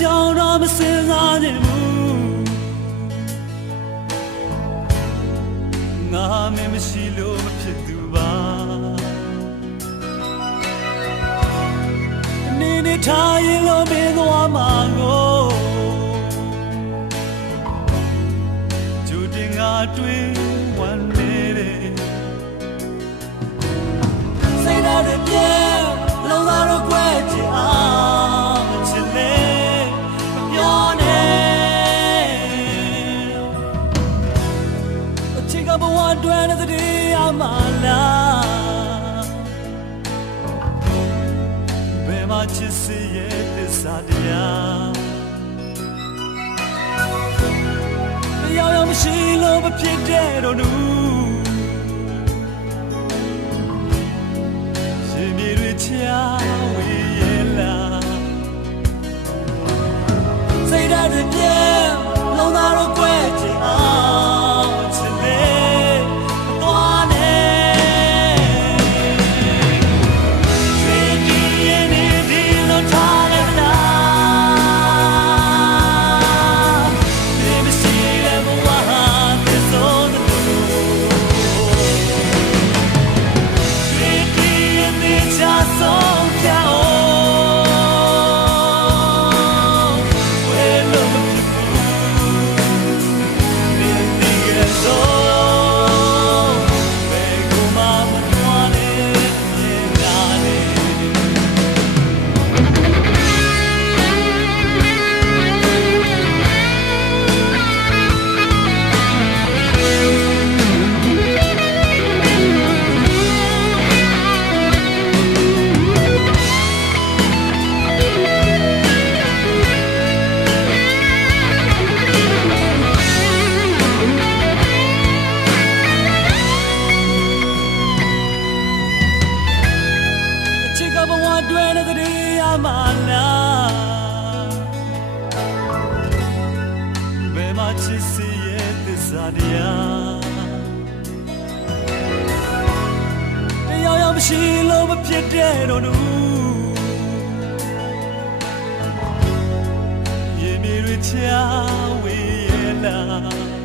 ကြောင့်တော့မစင်စားခြင်းဘူးငါမင်းမရှိလို့မဖြစ်သူပါနေနေထားရင်လို့မင်းသွားမှာကိုကျူတင်ငါတွေ့ဝမ်းနေတယ်စိတ်ဓာတ်တွေပြဲလုံးသားတော့ကွဲကြအောင်ချစ်လေမပြောနဲ့အချစ်ကဘဝတွင်တဲ့တည်းအမလားဘယ်မှာချစ်စီရဲ့သစ္စာတရားတရားရမရှိလို့မဖြစ်တဲ့တော့နူရှင်မြေတွေချာဝေးရဲ့လားစိတ်ဓာတ်တွေပြဲလုံးသားတော့ကွဲချင်အောင်ချစ်လေသွားနေရွှေကြည်ရင်ဒီလိုထားလိုက်တာဒီမရှိတဲ့ဘဝဟာသစ္စာတူရွှေကြည်ရင်ဒီချာဆုံးဖြတ်အောင်ဝဲလို့မဖြစ်ဘူးဒီရဲ့ဆုံးဘယ်ကိုမှမတွားနဲ့မြင်လာနေအချစ်ကဘဝတွင်တဲ့တည်းအမလားဘယ်မှာချစ်စီရဲ့သစ္စာတရားတရားရမရှိလို့မဖြစ်တဲ့တော့နူရေမြေတွေချာဝေးရဲ့လား